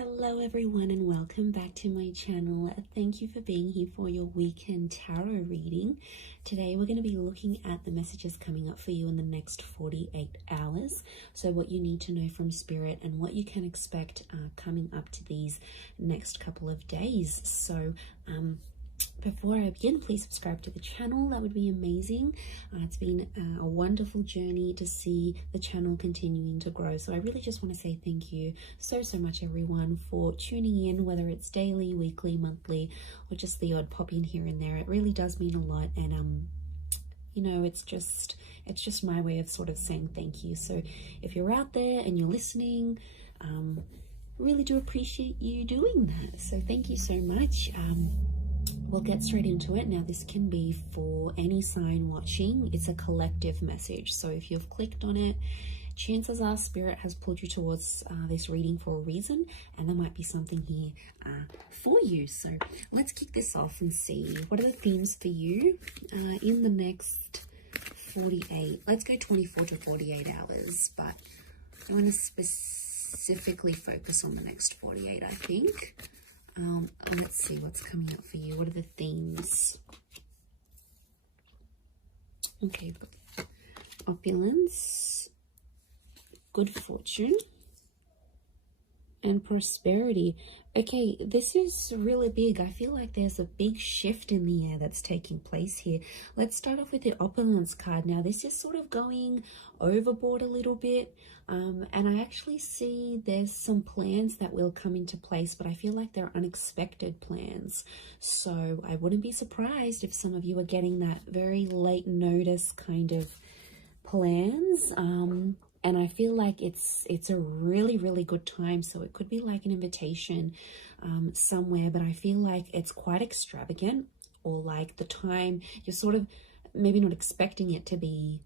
Hello everyone and welcome back to my channel. Thank you for being here for your weekend tarot reading. Today we're going to be looking at the messages coming up for you in the next 48 hours. So what you need to know from Spirit and what you can expect coming up to these next couple of days. So before I begin, please subscribe to the channel. That would be amazing. It's been a wonderful journey to see the channel continuing to grow. So I really just want to say thank you so much, everyone, for tuning in, whether it's daily, weekly, monthly, or just the odd pop in here and there. It really does mean a lot. And you know, it's just my way of sort of saying thank you. So if you're out there and you're listening, really do appreciate you doing that. So thank you so much. We'll get straight into it. Now, this can be for any sign watching. It's a collective message. So if you've clicked on it, chances are Spirit has pulled you towards this reading for a reason, and there might be something here for you. So let's kick this off and see what are the themes for you in the next 48. Let's go 24 to 48 hours, but I want to specifically focus on the next 48, I think. Let's see what's coming up for you. What are the themes? Okay, opulence, good fortune, and prosperity. Okay, this is really big. I feel like there's a big shift in the air that's taking place here. Let's start off with the opulence card. Now, this is sort of going overboard a little bit. And I actually see there's some plans that will come into place, but I feel like they're unexpected plans. So I wouldn't be surprised if some of you are getting that very late notice kind of plans. And I feel like it's a really good time. So it could be like an invitation somewhere, but I feel like it's quite extravagant, or like the time you're sort of maybe not expecting it to be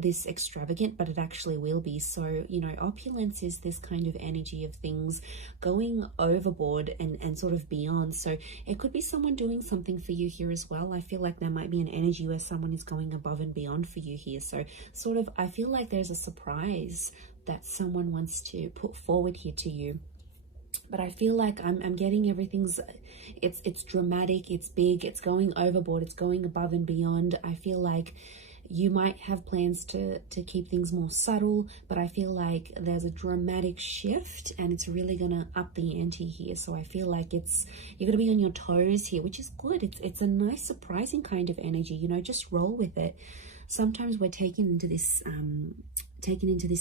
this extravagant, but it actually will be. So, you know, opulence is this kind of energy of things going overboard and sort of beyond. So it could be someone doing something for you here as well. I feel like there might be an energy where someone is going above and beyond for you here. So sort of, I feel like there's a surprise that someone wants to put forward here to you. But I feel like I'm getting everything's, it's dramatic, it's big, it's going overboard, it's going above and beyond. I feel like you might have plans to keep things more subtle, but I feel like there's a dramatic shift and it's really going to up the ante here. So I feel like you're going to be on your toes here, which is good. It's a nice, surprising kind of energy, you know, just roll with it. Sometimes we're taken into this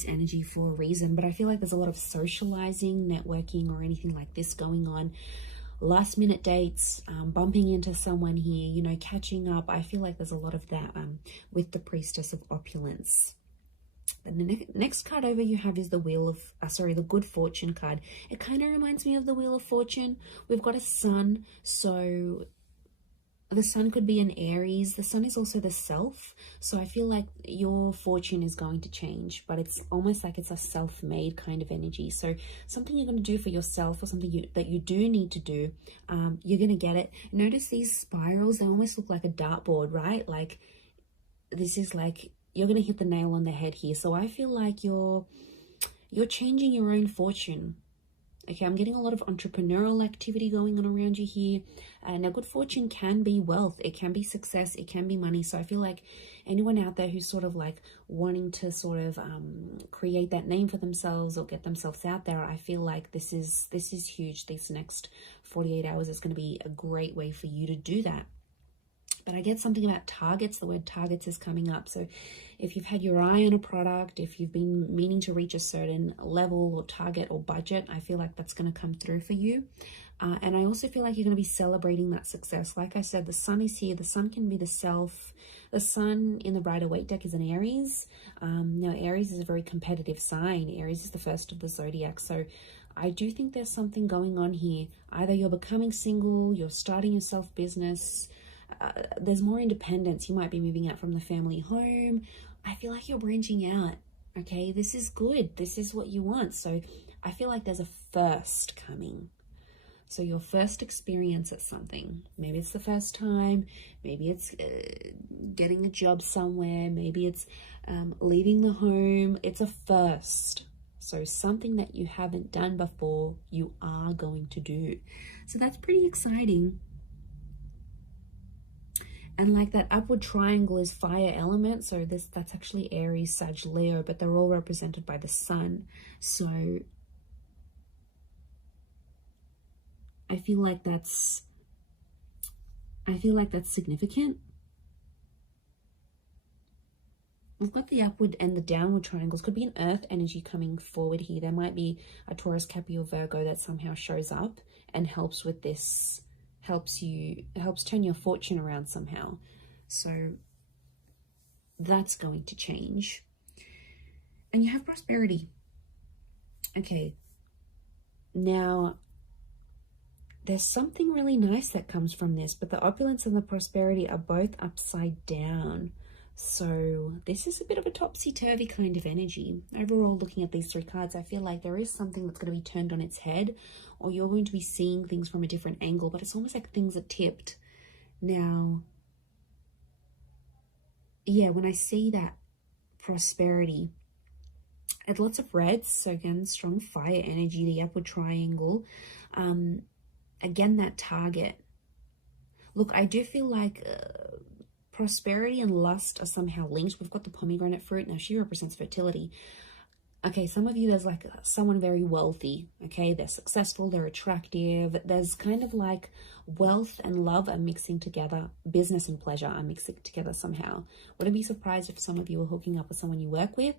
energy for a reason, but I feel like there's a lot of socializing, networking, or anything like this going on. Last minute dates, bumping into someone here, you know, catching up. I feel like there's a lot of that with the Priestess of Opulence. And the next card over you have is the Wheel of, the Good Fortune card. It kind of reminds me of the Wheel of Fortune. We've got a sun, so the sun could be an Aries. The sun is also the self. So I feel like your fortune is going to change, but it's almost like it's a self-made kind of energy. So something you're going to do for yourself, or something that you do need to do, you're going to get it. Notice these spirals, they almost look like a dartboard, right? Like this is like, you're going to hit the nail on the head here. So I feel like you're changing your own fortune. Okay, I'm getting a lot of entrepreneurial activity going on around you here. Now, good fortune can be wealth. It can be success. It can be money. So I feel like anyone out there who's sort of like wanting to sort of create that name for themselves or get themselves out there, I feel like this is huge. This next 48 hours is going to be a great way for you to do that. But I get something about targets. The word targets is coming up. So if you've had your eye on a product, if you've been meaning to reach a certain level or target or budget, I feel like that's going to come through for you. And I also feel like you're going to be celebrating that success. Like I said, the sun is here. The sun can be the self. The sun in the Rider-Waite deck is an Aries. Now, Aries is a very competitive sign. Aries is the first of the zodiac. So I do think there's something going on here. Either you're becoming single, you're starting your self-business, there's more independence. You might be moving out from the family home. I feel like you're branching out. Okay, this is good. This is what you want. So I feel like there's a first coming. So your first experience at something. Maybe it's the first time. Maybe it's getting a job somewhere. Maybe it's leaving the home. It's a first. So something that you haven't done before, you are going to do. So that's pretty exciting. And like that upward triangle is fire element. So that's actually Aries, Sag, Leo, but they're all represented by the sun. So I feel like that's significant. We've got the upward and the downward triangles. Could be an earth energy coming forward here. There might be a Taurus, Capricorn, Virgo that somehow shows up and helps with this, helps turn your fortune around somehow. So that's going to change. And you have prosperity. Okay. Now, there's something really nice that comes from this, but the opulence and the prosperity are both upside down. So this is a bit of a topsy-turvy kind of energy. Overall, looking at these three cards, I feel like there is something that's going to be turned on its head, or you're going to be seeing things from a different angle, but it's almost like things are tipped. Now, yeah, when I see that prosperity, it's lots of reds. So again, strong fire energy, the upward triangle. Again, that target. Look, I do feel like prosperity and lust are somehow linked. We've got the pomegranate fruit. Now, she represents fertility. Okay, some of you, there's like someone very wealthy. Okay, they're successful, they're attractive. There's kind of like wealth and love are mixing together. Business and pleasure are mixing together somehow. Wouldn't be surprised if some of you are hooking up with someone you work with.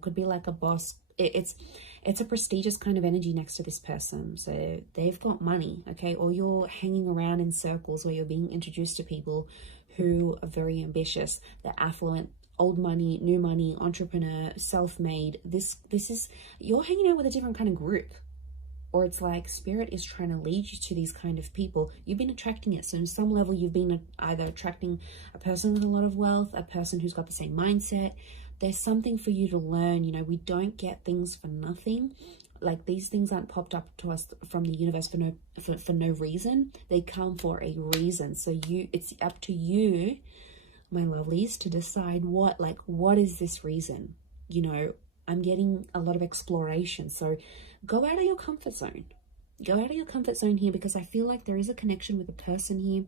Could be like a boss. It's a prestigious kind of energy next to this person. So they've got money, okay? Or you're hanging around in circles where you're being introduced to people who are very ambitious. They're affluent, old money, new money, entrepreneur, self-made. This is, you're hanging out with a different kind of group. Or it's like spirit is trying to lead you to these kind of people. You've been attracting it. So on some level, you've been either attracting a person with a lot of wealth, a person who's got the same mindset. There's something for you to learn. You know, we don't get things for nothing. Like, these things aren't popped up to us from the universe for no reason. They come for a reason. So it's up to you, my lovelies, to decide what is this reason? You know, I'm getting a lot of exploration. So go out of your comfort zone. Go out of your comfort zone here, because I feel like there is a connection with a person here.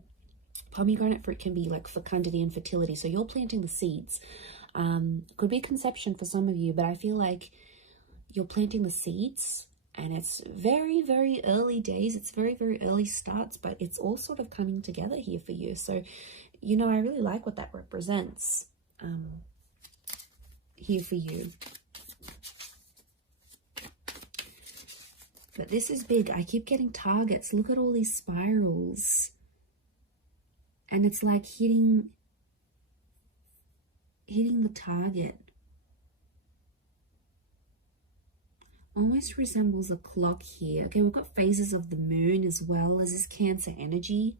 Pomegranate fruit can be like fecundity and fertility. So you're planting the seeds. Could be conception for some of you, but I feel like you're planting the seeds, and it's very, very early days. It's very, very early starts, but it's all sort of coming together here for you. So, you know, I really like what that represents here for you. But this is big. I keep getting targets. Look at all these spirals. And it's like hitting the target. Almost resembles a clock here. Okay, we've got phases of the moon as well as this Cancer energy.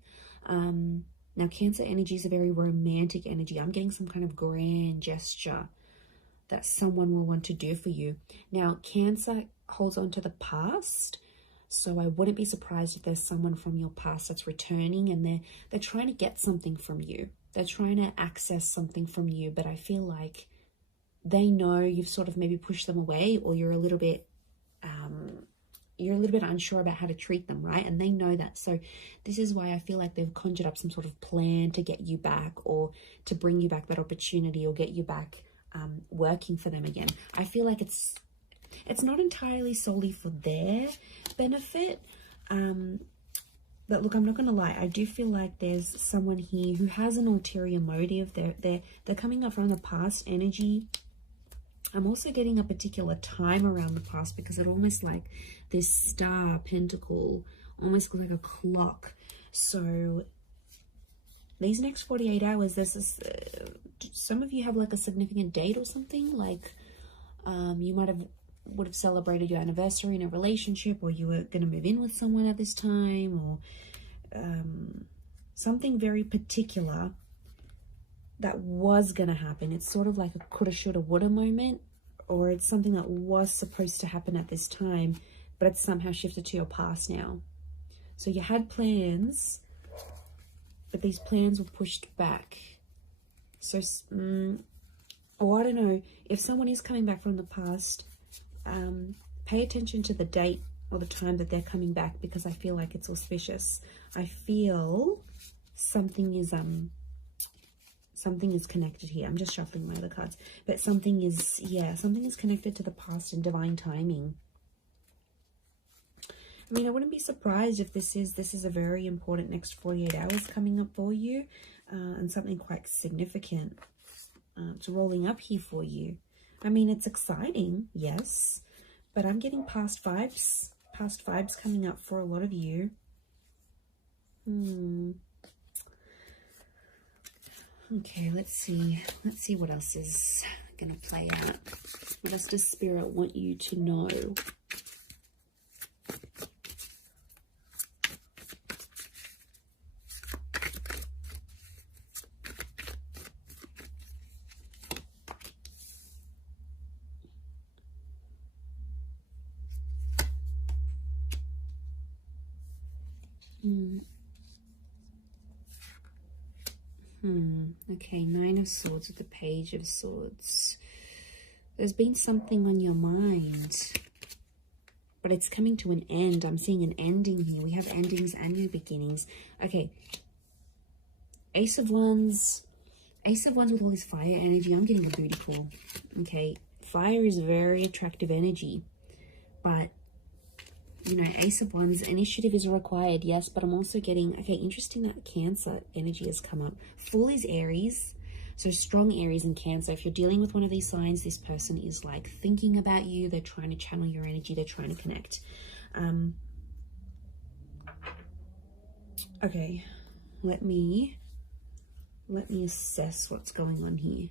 Now, Cancer energy is a very romantic energy. I'm getting some kind of grand gesture that someone will want to do for you. Now, Cancer holds on to the past. So I wouldn't be surprised if there's someone from your past that's returning, and they're trying to get something from you. They're trying to access something from you, but I feel like they know you've sort of maybe pushed them away, or you're a little bit unsure about how to treat them, right? And they know that. So this is why I feel like they've conjured up some sort of plan to get you back, or to bring you back that opportunity, or get you back working for them again. I feel like it's not entirely solely for their benefit. But look, I'm not going to lie. I do feel like there's someone here who has an ulterior motive. They're coming up from the past energy. I'm also getting a particular time around the past, because it almost like this star pentacle, almost like a clock. So these next 48 hours, there's this, some of you have like a significant date or something. Like you would have celebrated your anniversary in a relationship, or you were going to move in with someone at this time, or something very particular that was going to happen. It's sort of like a coulda, shoulda, woulda moment, or it's something that was supposed to happen at this time, but it's somehow shifted to your past now. So you had plans, but these plans were pushed back. So, or I don't know, if someone is coming back from the past, Pay attention to the date or the time that they're coming back, because I feel like it's auspicious. I feel something is connected here. I'm just shuffling my other cards, but something is, yeah, something is connected to the past and divine timing. I mean, I wouldn't be surprised if this is a very important next 48 hours coming up for you, and something quite significant it's rolling up here for you. I mean, it's exciting, yes, but I'm getting past vibes coming up for a lot of you. Okay, let's see what else is gonna play out. What else does Spirit want you to know? Okay, Nine of Swords with the Page of Swords. There's been something on your mind, but it's coming to an end. I'm seeing an ending here. We have endings and new beginnings. Okay, Ace of Wands with all this fire energy. I'm getting a booty call. Okay, fire is very attractive energy, but you know, Ace of Wands, initiative is required, yes, but I'm also getting, okay, interesting that Cancer energy has come up. Full is Aries, so strong Aries and Cancer. If you're dealing with one of these signs, this person is like thinking about you. They're trying to channel your energy. They're trying to connect. Okay, let me assess what's going on here.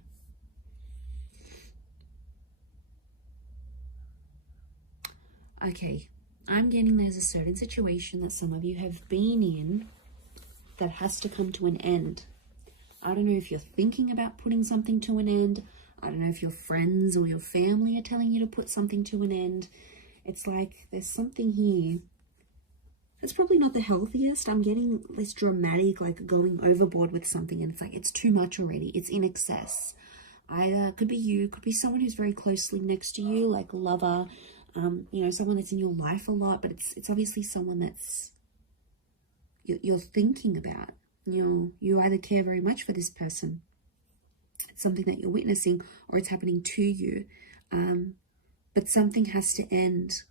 Okay, I'm getting there's a certain situation that some of you have been in that has to come to an end. I don't know if you're thinking about putting something to an end. I don't know if your friends or your family are telling you to put something to an end. It's like there's something here. It's probably not the healthiest. I'm getting this dramatic, like going overboard with something, and it's like it's too much already. It's in excess. Either could be you, could be someone who's very closely next to you, like a lover, you know, someone that's in your life a lot, but it's obviously someone that's you're thinking about. You either care very much for this person, it's something that you're witnessing, or it's happening to you, but something has to end.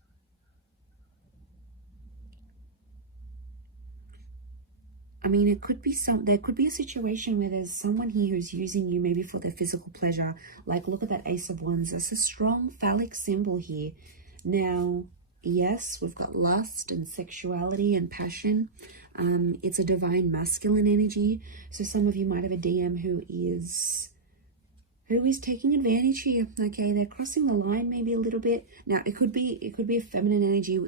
I mean, it could be there could be a situation where there's someone here who's using you maybe for their physical pleasure. Like, look at that Ace of Wands. That's a strong phallic symbol here. Now, yes, we've got lust and sexuality and passion. It's a divine masculine energy. So some of you might have a DM who is taking advantage here. Okay, they're crossing the line maybe a little bit. Now, it could be a feminine energy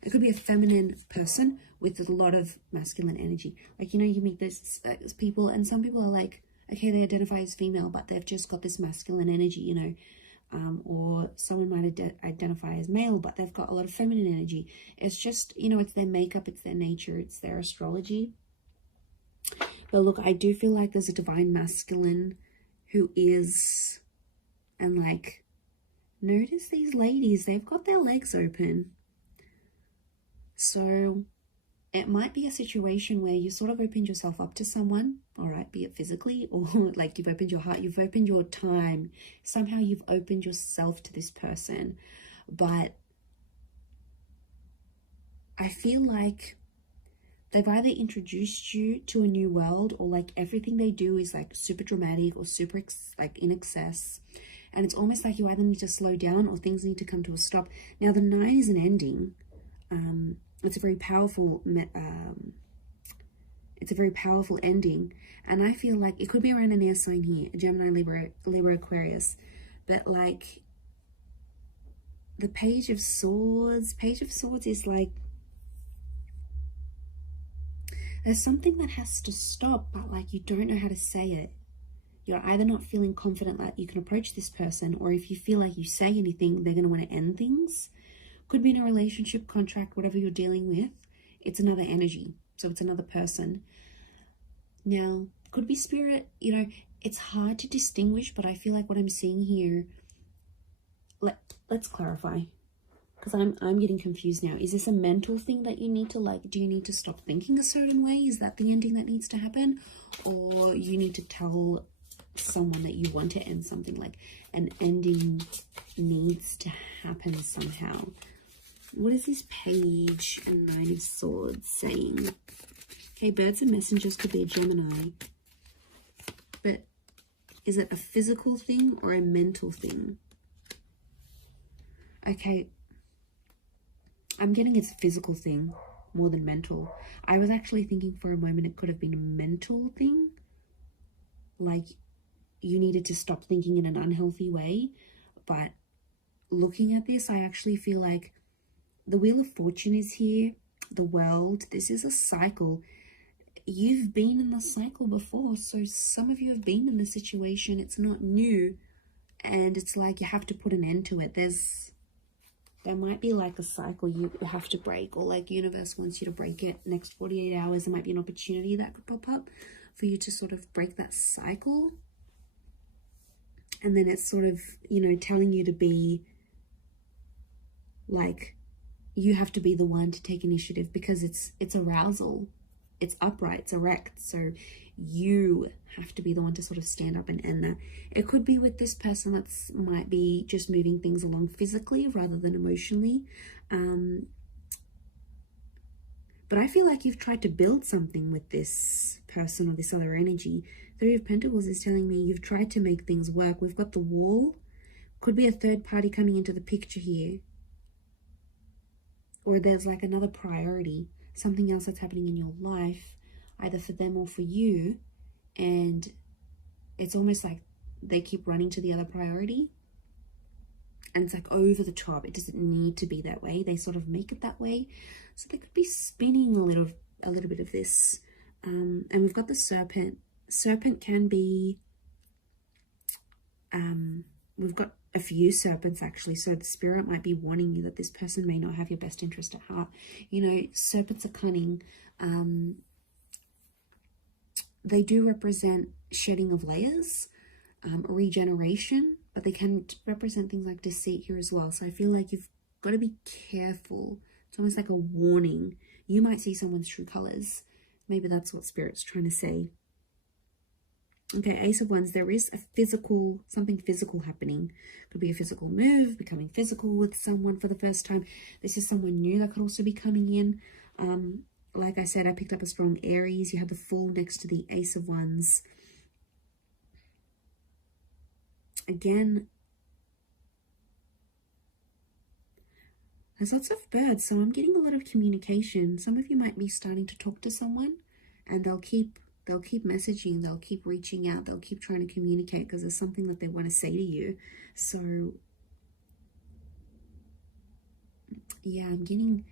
it could be a feminine person with a lot of masculine energy. Like, you know, you meet those people, and some people are like, okay, they identify as female, but they've just got this masculine energy, you know. Or someone might identify as male, but they've got a lot of feminine energy. It's just, you know, it's their makeup, it's their nature, it's their astrology. But look, I do feel like there's a divine masculine who is, and like, notice these ladies, they've got their legs open. So it might be a situation where you sort of opened yourself up to someone, all right, be it physically or like you've opened your heart, you've opened your time. Somehow you've opened yourself to this person. But I feel like they've either introduced you to a new world, or like everything they do is like super dramatic or super like in excess. And it's almost like you either need to slow down or things need to come to a stop. Now, the 9 is an ending. It's a very powerful ending, and I feel like it could be around an air sign here, Gemini, Libra, Aquarius, but like the Page of Swords is like there's something that has to stop, but like you don't know how to say it. You're either not feeling confident that you can approach this person, or if you feel like you say anything, they're going to want to end things. Could be in a relationship, contract, whatever you're dealing with. It's another energy. So it's another person. Now, could be spirit. You know, it's hard to distinguish, but I feel like what I'm seeing here, let's clarify, because I'm getting confused now. Is this a mental thing that you need to, like, do you need to stop thinking a certain way? Is that the ending that needs to happen? Or you need to tell someone that you want to end something, like an ending needs to happen somehow? What is this Page and Nine of Swords saying? Okay, birds and messengers could be a Gemini. But is it a physical thing or a mental thing? Okay, I'm getting it's a physical thing more than mental. I was actually thinking for a moment it could have been a mental thing. Like you needed to stop thinking in an unhealthy way. But looking at this, I actually feel like the Wheel of Fortune is here. The World. This is a cycle. You've been in the cycle before. So some of you have been in the situation. It's not new. And it's like you have to put an end to it. There might be like a cycle you have to break, or like universe wants you to break it. Next 48 hours, there might be an opportunity that could pop up for you to sort of break that cycle. And then it's sort of, you know, telling you to be like, you have to be the one to take initiative, because it's arousal, it's upright, it's erect. So you have to be the one to sort of stand up and end that. It could be with this person that's might be just moving things along physically rather than emotionally. But I feel like you've tried to build something with this person or this other energy. Three of Pentacles is telling me you've tried to make things work. We've got the Wall. Could be a third party coming into the picture here. Or there's like another priority, something else that's happening in your life, either for them or for you. And it's almost like they keep running to the other priority. And it's like over the top. It doesn't need to be that way. They sort of make it that way. So they could be spinning a little bit of this. And we've got the Serpent. Serpent can be, we've got a few serpents actually, so the spirit might be warning you that this person may not have your best interest at heart. You know, serpents are cunning. They do represent shedding of layers, regeneration, but they can represent things like deceit here as well. So I feel like you've got to be careful. It's almost like a warning. You might see someone's true colors. Maybe that's what spirit's trying to say. Okay, Ace of Wands, there is a physical, something physical happening. Could be a physical move, becoming physical with someone for the first time. This is someone new that could also be coming in. Like I said, I picked up a strong Aries. You have the Fool next to the Ace of Wands. Again, there's lots of birds, so I'm getting a lot of communication. Some of you might be starting to talk to someone, and they'll keep messaging, they'll keep reaching out, they'll keep trying to communicate because there's something that they want to say to you. So yeah, I'm getting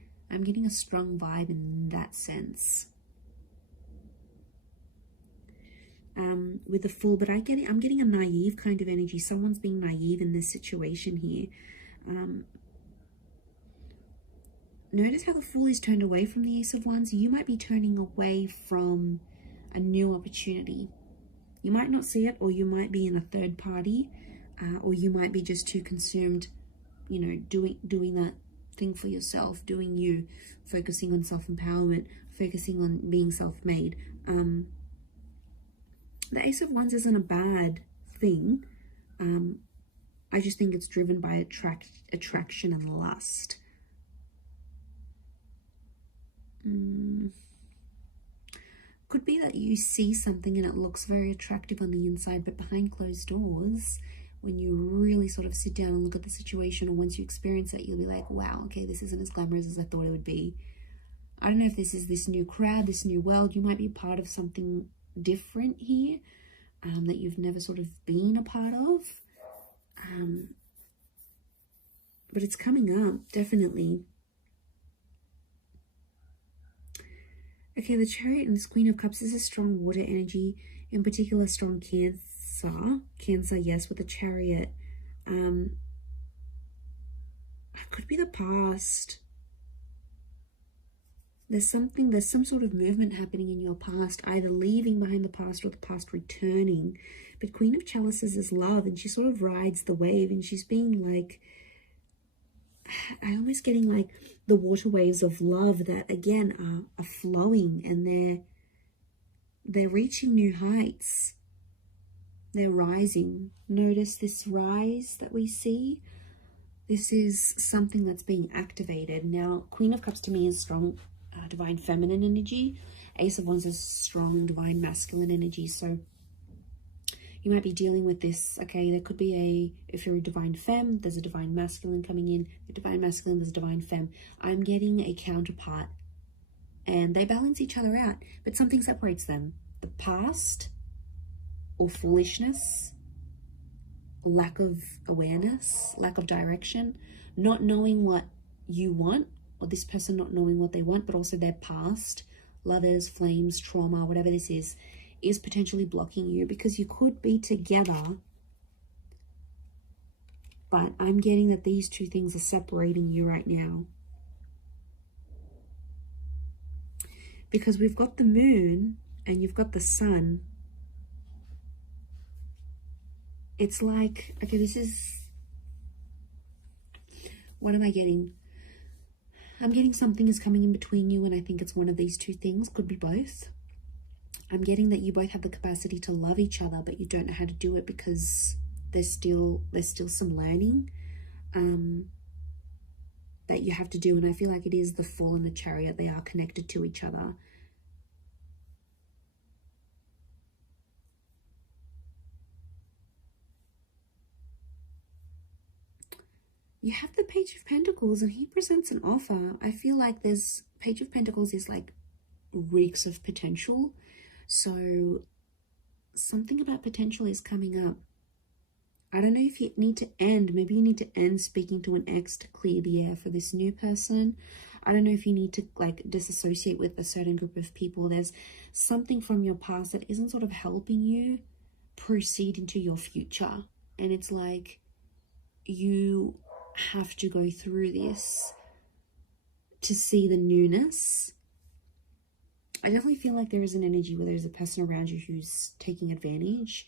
a strong vibe in that sense. With the Fool, but I'm getting a naive kind of energy. Someone's being naive in this situation here. Notice how the Fool is turned away from the Ace of Wands. You might be turning away from a new opportunity. You might not see it, or you might be in a third party, or you might be just too consumed, you know, doing that thing for yourself, doing you, focusing on self-empowerment, focusing on being self-made. The Ace of Wands isn't a bad thing. I just think it's driven by attraction and lust. Could be that you see something and it looks very attractive on the inside, but behind closed doors, when you really sort of sit down and look at the situation, or once you experience it, you'll be like, wow, okay, this isn't as glamorous as I thought it would be. I don't know if this is this new crowd, this new world. You might be part of something different here, that you've never sort of been a part of. But it's coming up, definitely. Okay, the Chariot and this Queen of Cups is a strong water energy, in particular strong Cancer. Cancer, yes, with the Chariot. It could be the past. There's some sort of movement happening in your past, either leaving behind the past or the past returning. But Queen of Chalices is love, and she sort of rides the wave, and she's being like, I'm almost getting like the water waves of love that again are flowing, and they're reaching new heights. They're rising. Notice this rise that we see. This is something that's being activated. Now, Queen of Cups to me is strong divine feminine energy. Ace of Wands is strong divine masculine energy. So you might be dealing with this. Okay, there could be if you're a divine femme, there's a divine masculine coming in. The divine masculine, there's a divine femme. I'm getting a counterpart, and they balance each other out, but something separates them. The past, or foolishness, lack of awareness, lack of direction, not knowing what you want, or this person not knowing what they want, but also their past, lovers, flames, trauma, whatever this is potentially blocking you, because you could be together, but I'm getting that these two things are separating you right now. Because we've got the moon and you've got the sun. It's like, okay, this is, what am I getting? I'm getting something is coming in between you, and I think it's one of these two things, could be both. I'm getting that you both have the capacity to love each other, but you don't know how to do it because there's still some learning that you have to do. And I feel like it is the Fool and the Chariot. They are connected to each other. You have the Page of Pentacles, and he presents an offer. I feel like there's Page of Pentacles is like reeks of potential. So something about potential is coming up. I don't know if you need to end. Maybe you need to end speaking to an ex to clear the air for this new person. I don't know if you need to like disassociate with a certain group of people. There's something from your past that isn't sort of helping you proceed into your future. And it's like you have to go through this to see the newness. I definitely feel like there is an energy where there's a person around you who's taking advantage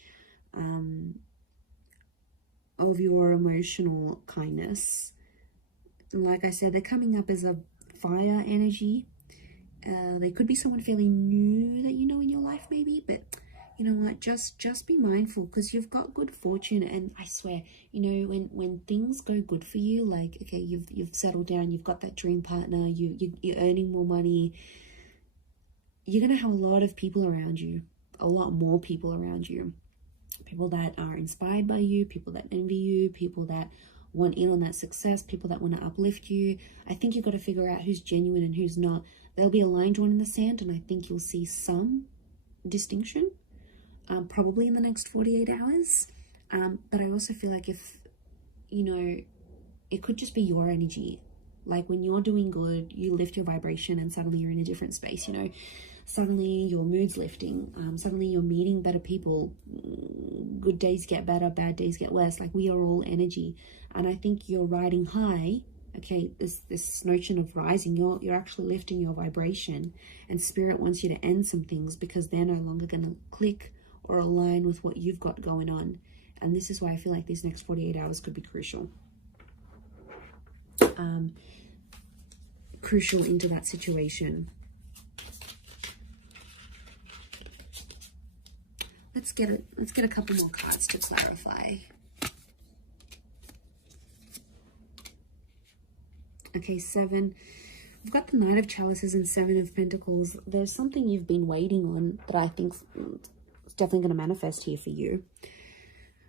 of your emotional kindness. And like I said, they're coming up as a fire energy. They could be someone fairly new that you know in your life maybe, but you know what, just be mindful, because you've got good fortune. And I swear, you know, when things go good for you, like okay, you've settled down, you've got that dream partner, you're earning more money, you're gonna have a lot of people around you, a lot more people around you, people that are inspired by you, people that envy you, people that want in on that success, people that want to uplift you. I think you've got to figure out who's genuine and who's not. There'll be a line drawn in the sand, and I think you'll see some distinction probably in the next 48 hours. But I also feel like if, you know, it could just be your energy. Like when you're doing good, you lift your vibration and suddenly you're in a different space, you know. Suddenly your mood's lifting. Suddenly you're meeting better people. Good days get better, bad days get worse. Like we are all energy. And I think you're riding high. Okay, this notion of rising, you're actually lifting your vibration. And Spirit wants you to end some things because they're no longer going to click or align with what you've got going on. And this is why I feel like these next 48 hours could be crucial. Crucial into that situation. Let's get a couple more cards to clarify. Okay, 7. We've got the Knight of Chalices and 7 of Pentacles. There's something you've been waiting on that I think is definitely going to manifest here for you.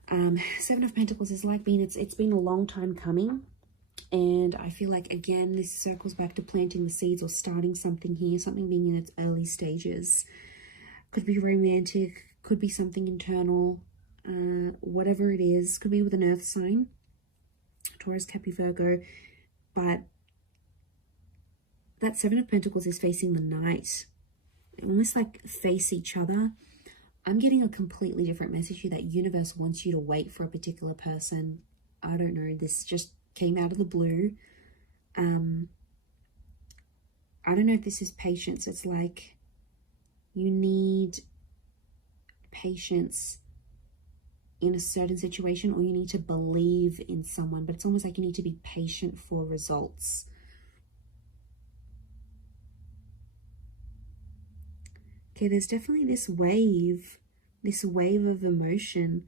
7 of Pentacles is like it's been a long time coming. And I feel like, again, this circles back to planting the seeds or starting something here, something being in its early stages. Could be romantic, could be something internal, whatever it is. Could be with an earth sign, Taurus, Capricorn, Virgo. But that 7 of Pentacles is facing the Knight. Almost like face each other. I'm getting a completely different message here, that universe wants you to wait for a particular person. I don't know, this just came out of the blue. I I don't know if this is patience. It's like you need patience in a certain situation, or you need to believe in someone, but it's almost like you need to be patient for results. Okay, there's definitely this wave of emotion.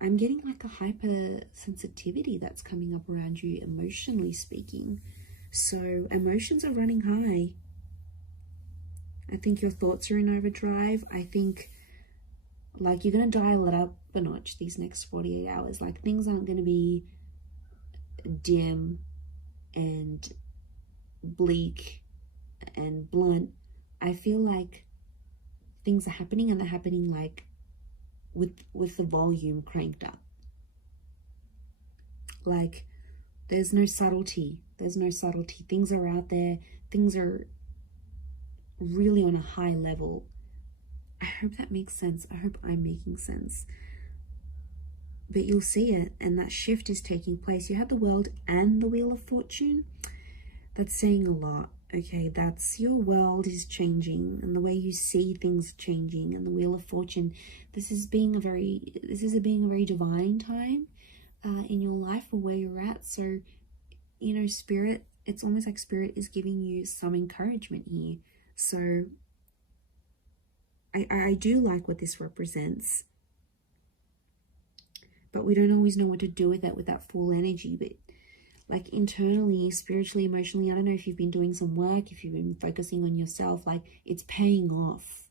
I'm getting like a hypersensitivity that's coming up around you, emotionally speaking. So emotions are running high. I think your thoughts are in overdrive. I think like you're going to dial it up a notch these next 48 hours. Like things aren't going to be dim and bleak and blunt. I feel like things are happening, and they're happening like with the volume cranked up. Like there's no subtlety. Things are out there. Things are really on a high level. I hope that makes sense. I hope I'm making sense. But you'll see it, and that shift is taking place. You have the World and the Wheel of Fortune. That's saying a lot. Okay, that's your world is changing, and the way you see things changing, and the Wheel of Fortune. This is being a very divine time in your life, or where you're at. So, you know, Spirit, it's almost like Spirit is giving you some encouragement here. So I do like what this represents, but we don't always know what to do with that full energy. But like internally, spiritually, emotionally, I don't know if you've been doing some work, if you've been focusing on yourself, like it's paying off.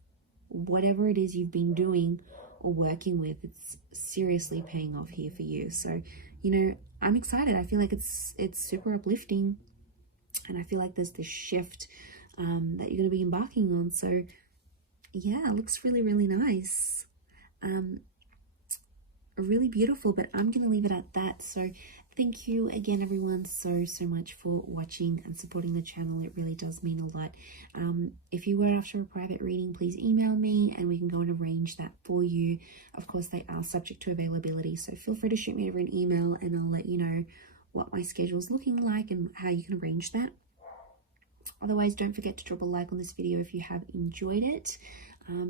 Whatever it is you've been doing or working with, it's seriously paying off here for you. So, you know, I'm excited. I feel like it's super uplifting, and I feel like there's this shift that you're going to be embarking on. So yeah, it looks really, really nice. Really beautiful, but I'm going to leave it at that. So thank you again, everyone, so much for watching and supporting the channel. It really does mean a lot. If you were after a private reading, please email me and we can go and arrange that for you. Of course, they are subject to availability, so feel free to shoot me over an email and I'll let you know what my schedule is looking like and how you can arrange that. Otherwise, don't forget to drop a like on this video if you have enjoyed it.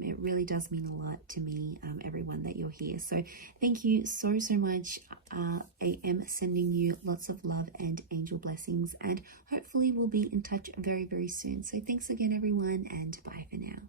It really does mean a lot to me, everyone, that you're here. So thank you so much. I am sending you lots of love and angel blessings, and hopefully we'll be in touch very, very soon. So thanks again, everyone, and bye for now.